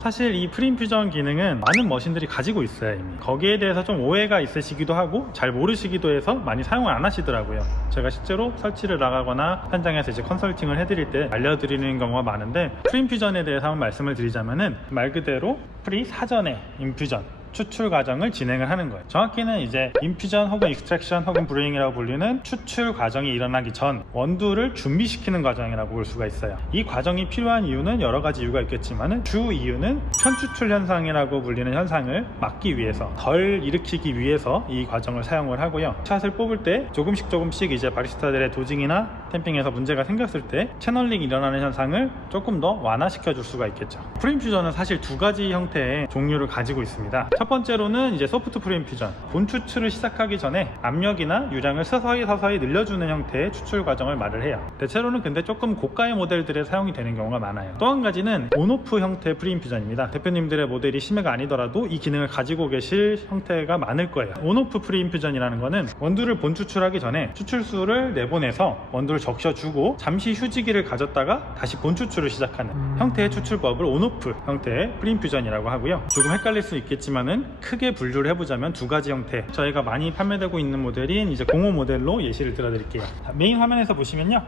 사실 이 프리인퓨전 기능은 많은 머신들이 가지고 있어요. 이미 거기에 대해서 좀 오해가 있으시기도 하고 잘 모르시기도 해서 많이 사용을 안 하시더라고요. 제가 실제로 설치를 나가거나 현장에서 이제 컨설팅을 해드릴 때 알려드리는 경우가 많은데, 프리인퓨전에 대해서 한번 말씀을 드리자면은 말 그대로 프리 사전에 인퓨전 추출 과정을 진행을 하는 거예요. 정확히는 이제 인퓨전 혹은 익스트랙션 혹은 브루잉이라고 불리는 추출 과정이 일어나기 전 원두를 준비시키는 과정이라고 볼 수가 있어요. 이 과정이 필요한 이유는 여러 가지 이유가 있겠지만 주 이유는 편추출 현상이라고 불리는 현상을 막기 위해서, 덜 일으키기 위해서 이 과정을 사용을 하고요. 샷을 뽑을 때 조금씩 이제 바리스타들의 도징이나 템핑에서 문제가 생겼을 때 채널링이 일어나는 현상을 조금 더 완화시켜 줄 수가 있겠죠. 프리인퓨전은 사실 두 가지 형태의 종류를 가지고 있습니다. 첫 번째로는 이제 소프트 프리인퓨전, 본 추출을 시작하기 전에 압력이나 유량을 서서히 늘려주는 형태의 추출 과정을 말을 해요. 대체로는 근데 조금 고가의 모델들에 사용이 되는 경우가 많아요. 또 한 가지는 온오프 형태 프리인퓨전입니다. 대표님들의 모델이 심해가 아니더라도 이 기능을 가지고 계실 형태가 많을 거예요. 온오프 프리인퓨전이라는 거는 원두를 본 추출하기 전에 추출수를 내보내서 원두를 적셔주고 잠시 휴지기를 가졌다가 다시 본 추출을 시작하는 형태의 추출법을 온오프 형태의 프리인퓨전이라고 하고요. 조금 헷갈릴 수 있겠지만 크게 분류를 해보자면 두 가지 형태, 저희가 많이 판매되고 있는 모델인 이제 05 모델로 예시를 들어드릴게요. 메인 화면에서 보시면요,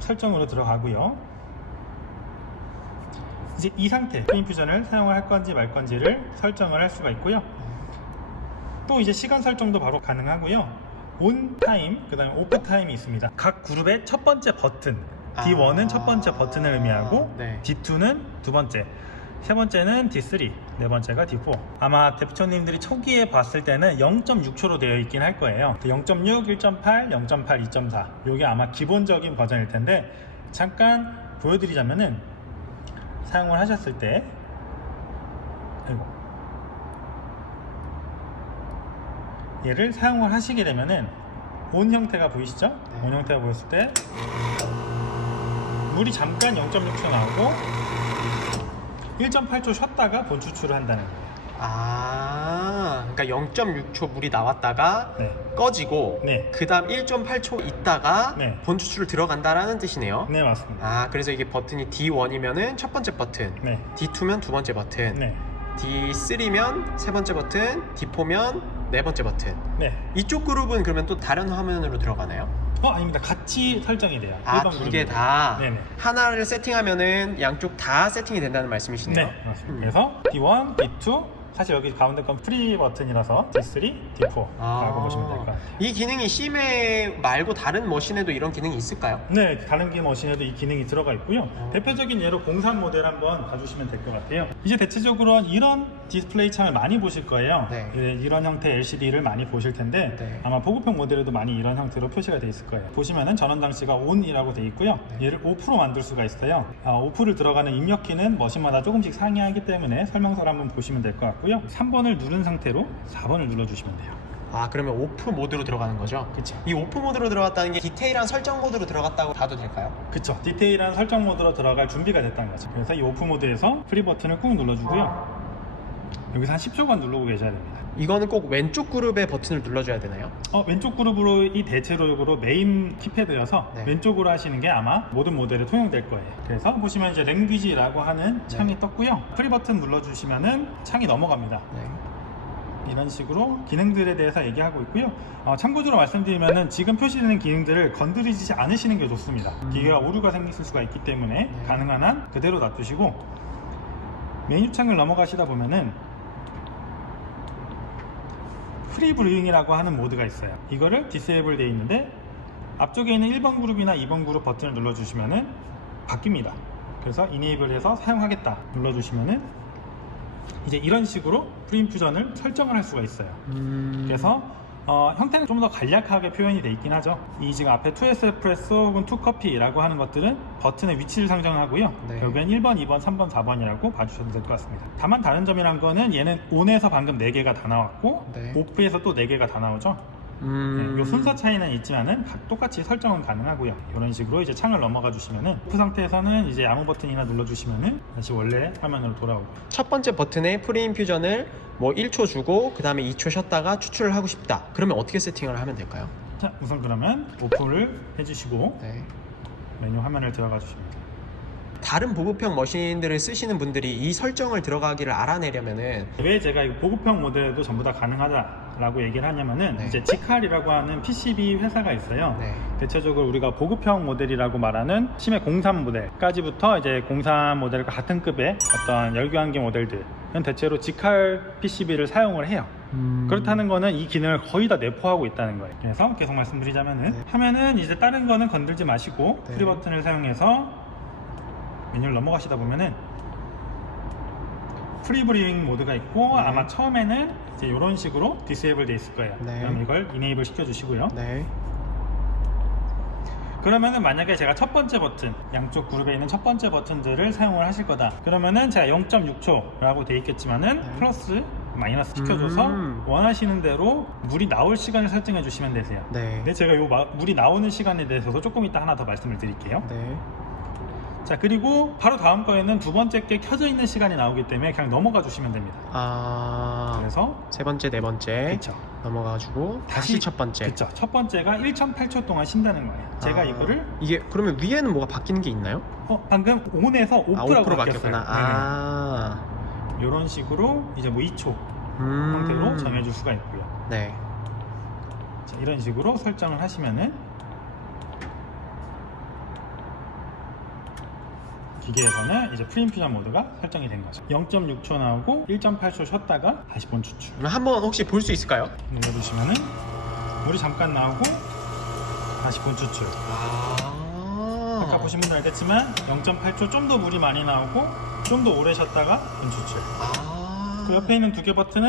설정으로 들어가고요. 이제 이 상태 프리인퓨전을 사용을 할 건지 말 건지를 설정을 할 수가 있고요. 또 이제 시간 설정도 바로 가능하고요. 온 타임, 그 다음에 오프 타임이 있습니다. 각 그룹의 첫 번째 버튼, D1은 첫 번째 버튼을 의미하고, 네. D2는 두 번째, 세 번째는 D3, 네 번째가 D4. 아마 대표님들이 초기에 봤을 때는 0.6초로 되어 있긴 할 거예요. 0.6, 1.8, 0.8, 2.4 이게 아마 기본적인 버전일 텐데, 잠깐 보여드리자면은 사용을 하셨을 때, 얘를 사용을 하시게 되면은 온 형태가 보이시죠? 네. 온 형태가 보였을 때 물이 잠깐 0.6초 나오고 1.8초 쉬었다가 본 추출을 한다는 거예요. 그러니까 0.6초 물이 나왔다가 네. 꺼지고, 네. 그 다음 1.8초 있다가 네. 본 추출을 들어간다라는 뜻이네요. 네, 맞습니다. 그래서 이게 버튼이 D1이면은 첫 번째 버튼, 네. D2면 두 번째 버튼, 네. D3면 세 번째 버튼, D4면 네 번째 버튼. 네. 이쪽 그룹은 그러면 또 다른 화면으로 들어가나요? 아닙니다. 같이 설정이 돼요. 일반 두 개 그룹입니다. 다. 네네. 하나를 세팅하면은 양쪽 다 세팅이 된다는 말씀이시네요. 네, 맞습니다. 그래서 D1, D2, 사실 여기 가운데 건 프리 버튼이라서 D3, D4라고 보시면 될 것 같아요. 이 기능이 CMA 말고 다른 머신에도 이런 기능이 있을까요? 네, 다른 기 머신에도 이 기능이 들어가 있고요. 대표적인 예로 03 모델 한번 봐주시면 될 것 같아요. 이제 대체적으로 이런 디스플레이 창을 많이 보실 거예요. 네. 이런 형태의 LCD를 많이 보실 텐데, 네. 아마 보급형 모델에도 많이 이런 형태로 표시가 되어 있을 거예요. 보시면은 전원 장치가 ON이라고 되어 있고요. 얘를 오프로 만들 수가 있어요. 오프를 들어가는 입력키는 머신마다 조금씩 상이하기 때문에 설명서를 한번 보시면 될 것 같고요. 3번을 누른 상태로 4번을 눌러주시면 돼요. 그러면 오프 모드로 들어가는 거죠? 그쵸. 이 오프 모드로 들어갔다는 게 디테일한 설정 모드로 들어갔다고 봐도 될까요? 그쵸. 디테일한 설정 모드로 들어갈 준비가 됐다는 거죠. 그래서 이 오프 모드에서 프리 버튼을 꾹 눌러주고요. 여기서 한 10초간 누르고 계셔야 됩니다. 이거는 꼭 왼쪽 그룹의 버튼을 눌러줘야 되나요? 왼쪽 그룹으로 이 대체적으로 메인 키패드여서 네. 왼쪽으로 하시는 게 아마 모든 모델에 통용될 거예요. 그래서 보시면 이제 랭귀지라고 하는 창이 떴고요. 프리 버튼 눌러주시면은 창이 넘어갑니다. 네. 이런 식으로 기능들에 대해서 얘기하고 있고요. 참고적으로 말씀드리면은 지금 표시되는 기능들을 건드리지 않으시는 게 좋습니다. 기계가 오류가 생길 수가 있기 때문에 네. 가능한 한 그대로 놔두시고, 메뉴 창을 넘어가시다 보면은 프리 브루잉이라고 하는 모드가 있어요. 이거를 디세이블 되어 있는데, 앞쪽에 있는 1번 그룹이나 2번 그룹 버튼을 눌러주시면은 바뀝니다. 그래서 이네이블해서 사용하겠다 눌러주시면은 이제 이런 식으로 프리인퓨전을 설정을 할 수가 있어요. 그래서 형태는 좀 더 간략하게 표현이 되어 있긴 하죠. 이 지금 앞에 2에스프레소 혹은 2커피라고 하는 것들은 버튼의 위치를 상정하고요. 네. 결국엔 1번, 2번, 3번, 4번이라고 봐주셔도 될 것 같습니다. 다만 다른 점이란 거는 얘는 ON에서 방금 4개가 다 나왔고, 네. 오프에서 또 4개가 다 나오죠. 이 순서 차이는 있지만은 똑같이 설정은 가능하고요. 이런 식으로 이제 창을 넘어가 주시면은, 오프 상태에서는 이제 아무 버튼이나 눌러주시면은 다시 원래 화면으로 돌아오고. 첫 번째 버튼에 프리인퓨전을 뭐 1초 주고 그 다음에 2초 쉬었다가 추출을 하고 싶다. 그러면 어떻게 세팅을 하면 될까요? 자, 우선 그러면 오프를 해주시고 네. 메뉴 화면을 들어가 주십니다. 다른 보급형 머신들을 쓰시는 분들이 이 설정을 들어가기를 알아내려면은 왜 제가 이 보급형 모델도 전부 다 가능하다라고 얘기를 하냐면은 네. 이제 지칼이라고 하는 PCB 회사가 있어요. 네. 대체적으로 우리가 보급형 모델이라고 말하는 심해 03 모델까지부터 이제 03 모델과 같은 급의 어떤 열교환기 모델들은 대체로 지칼 PCB를 사용을 해요. 그렇다는 거는 이 기능을 거의 다 내포하고 있다는 거예요. 그래서 계속 말씀드리자면은 네. 하면은 이제 다른 거는 건들지 마시고 네. 프리 버튼을 사용해서 메뉴를 넘어가시다 보면은 프리 브리윙 모드가 있고 네. 아마 처음에는 이제 이런 식으로 디세이블 돼 있을 거예요. 네. 그럼 이걸 이네이블 시켜주시고요. 네. 그러면은 만약에 제가 첫 번째 버튼, 양쪽 그룹에 있는 첫 번째 버튼들을 사용을 하실 거다. 그러면은 제가 0.6초라고 돼 있겠지만은 네. 플러스, 마이너스 시켜줘서 원하시는 대로 물이 나올 시간을 설정해 주시면 되세요. 네. 근데 제가 요 물이 나오는 시간에 대해서도 조금 이따 하나 더 말씀을 드릴게요. 네. 자, 그리고 바로 다음 거에는 두 번째 게 켜져 있는 시간이 나오기 때문에 그냥 넘어가 주시면 됩니다. 그래서 세 번째, 네 번째 그쵸. 넘어가가지고 다시 첫 번째. 그쵸. 첫 번째가 1.8초 동안 쉰다는 거예요. 제가 이거를 이게 그러면 위에는 뭐가 바뀌는 게 있나요? 방금 ON에서 오프라고 5% 바뀌었어요. 바뀌었구나. 이런 식으로 이제 뭐 2초 상태로 정해줄 수가 있고요. 네. 자, 이런 식으로 설정을 하시면은 기계에서는 이제 프리인퓨전 모드가 설정이 된 거죠. 0.6초 나오고 1.8초 쉬었다가 다시 본 추출 그럼 한번 혹시 볼 수 있을까요? 눌러주시면은 물이 잠깐 나오고 다시 본 추출. 아까 보신 분들 알겠지만 0.8초 좀 더 물이 많이 나오고 좀 더 오래 쉬었다가 본 추출. 그 옆에 있는 두 개 버튼은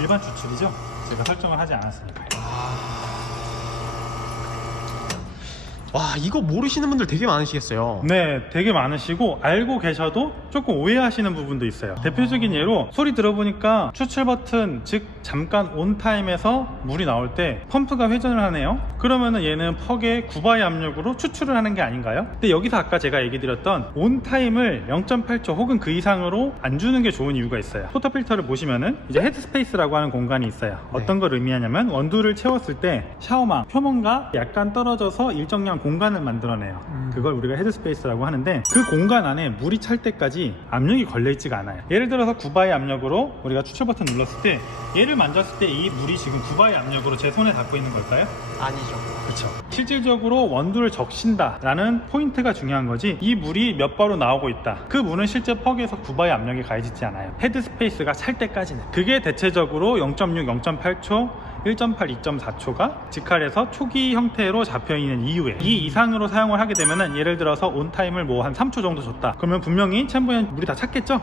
일반 추출이죠. 제가 설정을 하지 않았으니까요. 와, 이거 모르시는 분들 되게 많으시겠어요. 네, 되게 많으시고 알고 계셔도 조금 오해하시는 부분도 있어요. 대표적인 예로 소리 들어보니까 추출 버튼, 즉 잠깐 온 타임에서 물이 나올 때 펌프가 회전을 하네요. 그러면은 얘는 퍽의 9바의 압력으로 추출을 하는 게 아닌가요? 근데 여기서 아까 제가 얘기 드렸던 온 타임을 0.8초 혹은 그 이상으로 안 주는 게 좋은 이유가 있어요. 포터 필터를 보시면은 이제 헤드스페이스라고 하는 공간이 있어요. 어떤 걸 의미하냐면 원두를 채웠을 때 샤워망 표면과 약간 떨어져서 일정량 공간을 만들어내요. 그걸 우리가 헤드스페이스라고 하는데 그 공간 안에 물이 찰 때까지 압력이 걸려있지가 않아요. 예를 들어서 9바의 압력으로 우리가 추출 버튼 눌렀을 때 얘를 만졌을 때 이 물이 지금 9바의 압력으로 제 손에 닿고 있는 걸까요? 아니죠. 그렇죠. 실질적으로 원두를 적신다 라는 포인트가 중요한 거지 이 물이 몇 바로 나오고 있다. 그 물은 실제 퍽에서 9바의 압력이 가해지지 않아요. 헤드스페이스가 찰 때까지는. 그게 대체적으로 0.6, 0.8초 1.8, 2.4초가 직칼에서 초기 형태로 잡혀있는 이후에 이 이상으로 사용을 하게 되면은 예를 들어서 온타임을 뭐 한 3초 정도 줬다. 그러면 분명히 챔버에 물이 다 찼겠죠?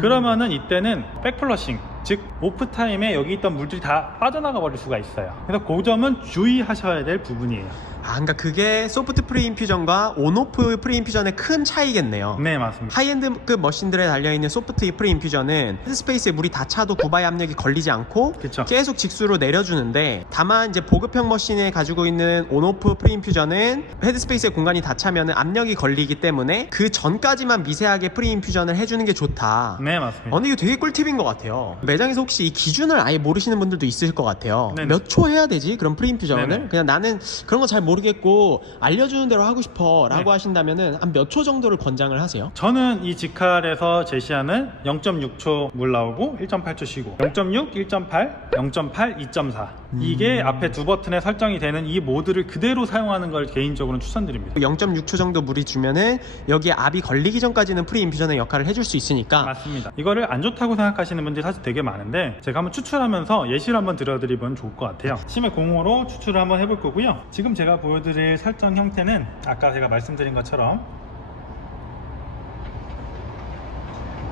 그러면은 이때는 백플러싱, 즉 오프 타임에 여기 있던 물들이 다 빠져나가 버릴 수가 있어요. 그래서 그 점은 주의하셔야 될 부분이에요. 그러니까 그게 소프트 프리인퓨전과 온오프 프리인퓨전의 큰 차이겠네요. 네, 맞습니다. 하이엔드급 머신들에 달려있는 소프트 프리인퓨전은 헤드스페이스에 물이 다 차도 9바의 압력이 걸리지 않고 그쵸. 계속 직수로 내려주는데, 다만 이제 보급형 머신에 가지고 있는 온오프 프리인퓨전은 헤드스페이스에 공간이 다 차면 압력이 걸리기 때문에 그 전까지만 미세하게 프리인퓨전을 해주는 게 좋다. 네, 맞습니다. 이게 되게 꿀팁인 것 같아요. 매장에서 혹시 이 기준을 아예 모르시는 분들도 있을 것 같아요. 네네. 몇 초 해야 되지? 그럼 프리인퓨전을? 네네. 그냥 나는 그런 거 잘 모르겠고 알려주는 대로 하고 싶어 라고 네. 하신다면은 한 몇 초 정도를 권장을 하세요? 저는 이 직칼에서 제시하는 0.6초 물 나오고 1.8초 쉬고 0.6, 1.8, 0.8, 2.4 이게 앞에 두 버튼에 설정이 되는 이 모드를 그대로 사용하는 걸 개인적으로는 추천드립니다. 0.6초 정도 물이 주면은 여기에 압이 걸리기 전까지는 프리인퓨전의 역할을 해줄 수 있으니까. 맞습니다. 이거를 안 좋다고 생각하시는 분들이 사실 되게 많은데 제가 한번 추출하면서 예시를 한번 들어드리면 좋을 것 같아요. 심해 0호로 추출을 한번 해볼 거고요. 지금 제가 보여드릴 설정 형태는 아까 제가 말씀드린 것처럼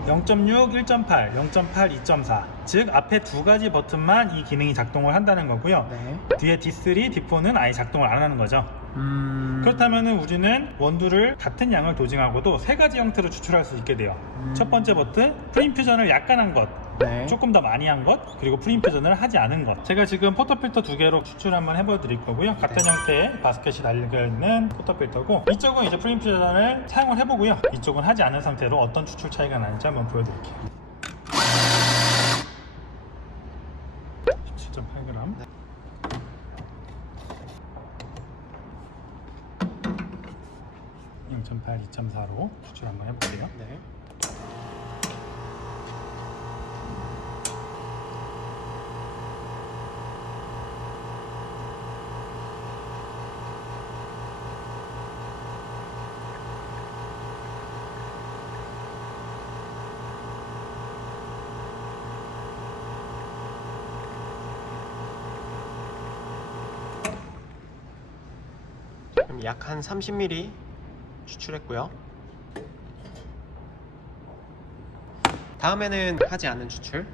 0.6, 1.8, 0.8, 2.4 즉 앞에 두 가지 버튼만 이 기능이 작동을 한다는 거고요. 네. 뒤에 D3, D4는 아예 작동을 안 하는 거죠. 그렇다면 우리는 원두를 같은 양을 도징하고도 세 가지 형태로 추출할 수 있게 돼요. 첫 번째 버튼, 프리인퓨전을 약간 한 것, 네. 조금 더 많이 한 것, 그리고 프리인퓨전을 하지 않은 것. 제가 지금 포터필터 두 개로 추출 한번 해보여 드릴 거고요. 같은 형태의 바스켓이 달려있는 포터필터고 이쪽은 이제 프리인퓨전을 사용을 해보고요. 이쪽은 하지 않은 상태로 어떤 추출 차이가 나는지 한번 보여드릴게요. 17.8g 0.8, 2.4 바로 추출 한번 해볼게요. 네. 그럼 약 한 30mm 추출했고요. 다음에는 하지 않은 추출.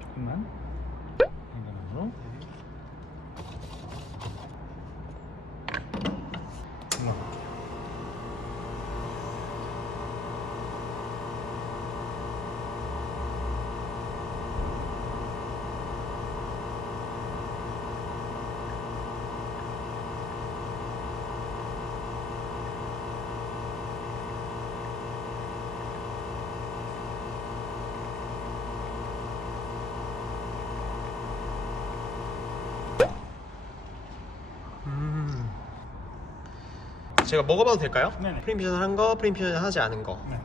조금만 한가닥으로 넣어볼게요. 제가 먹어봐도 될까요? 네네. 프레임 퓨전 한 거, 프레임 퓨전 하지 않은 거. 네.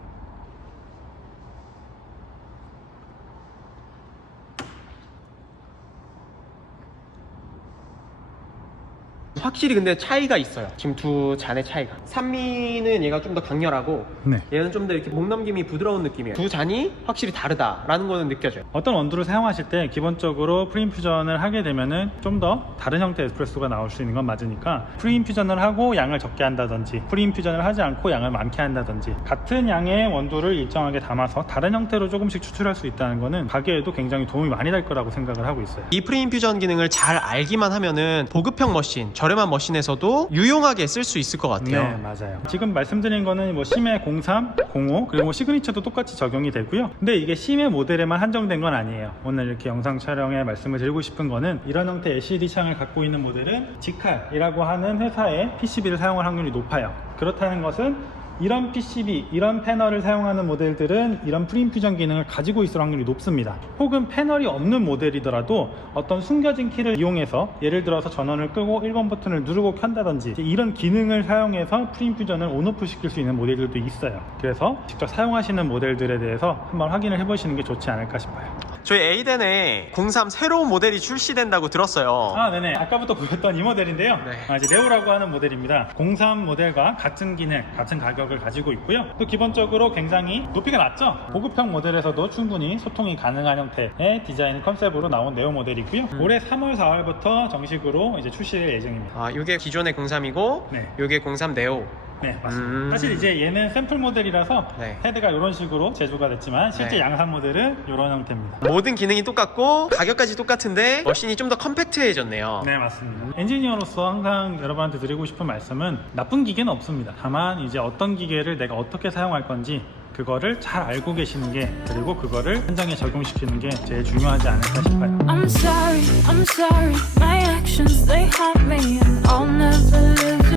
확실히 근데 차이가 있어요. 지금 두 잔의 차이가. 산미는 얘가 좀 더 강렬하고 네. 얘는 좀 더 이렇게 목 넘김이 부드러운 느낌이에요. 두 잔이 확실히 다르다라는 거는 느껴져요. 어떤 원두를 사용하실 때 기본적으로 프림 퓨전을 하게 되면은 좀 더 다른 형태의 에스프레소가 나올 수 있는 건 맞으니까 프림 퓨전을 하고 양을 적게 한다든지 프림 퓨전을 하지 않고 양을 많게 한다든지 같은 양의 원두를 일정하게 담아서 다른 형태로 조금씩 추출할 수 있다는 거는 가게에도 굉장히 도움이 많이 될 거라고 생각을 하고 있어요. 이 프레임 퓨전 기능을 잘 알기만 하면은 보급형 머신, 저렴한 머신에서도 유용하게 쓸 수 있을 것 같아요. 네, 맞아요. 지금 말씀드린 거는 뭐 심해 03, 05 그리고 뭐 시그니처도 똑같이 적용이 되고요. 근데 이게 심해 모델에만 한정된 건 아니에요. 오늘 이렇게 영상 촬영에 말씀을 드리고 싶은 거는 이런 형태의 LCD 창을 갖고 있는 모델은 지칼이라고 하는 회사의 PCB를 사용할 확률이 높아요. 그렇다는 것은 이런 PCB, 이런 패널을 사용하는 모델들은 이런 프림 퓨전 기능을 가지고 있을 확률이 높습니다. 혹은 패널이 없는 모델이더라도 어떤 숨겨진 키를 이용해서 예를 들어서 전원을 끄고 1번 버튼을 누르고 켠다든지 이런 기능을 사용해서 프림 퓨전을 온오프 시킬 수 있는 모델들도 있어요. 그래서 직접 사용하시는 모델들에 대해서 한번 확인을 해보시는 게 좋지 않을까 싶어요. 저희 에이덴에 03 새로운 모델이 출시된다고 들었어요. 아, 네네. 아까부터 보였던 이 모델인데요. 네. 이제 네오라고 하는 모델입니다. 03 모델과 같은 기능, 같은 가격을 가지고 있고요. 또 기본적으로 굉장히 높이가 낮죠? 보급형 모델에서도 충분히 소통이 가능한 형태의 디자인 컨셉으로 나온 네오 모델이고요. 올해 3월, 4월부터 정식으로 이제 출시될 예정입니다. 아, 이게 기존의 03이고 네. 이게 03 네오. 네, 맞습니다. 사실 이제 얘는 샘플 모델이라서 네. 헤드가 이런 식으로 제조가 됐지만 실제 네. 양산 모델은 이런 형태입니다. 모든 기능이 똑같고 가격까지 똑같은데 머신이 좀 더 컴팩트해졌네요. 네, 맞습니다. 엔지니어로서 항상 여러분한테 드리고 싶은 말씀은 나쁜 기계는 없습니다. 다만 이제 어떤 기계를 내가 어떻게 사용할 건지 그거를 잘 알고 계시는 게, 그리고 그거를 현장에 적용시키는 게 제일 중요하지 않을까 싶어요. I'm sorry, my actions they haunt me and I'll never live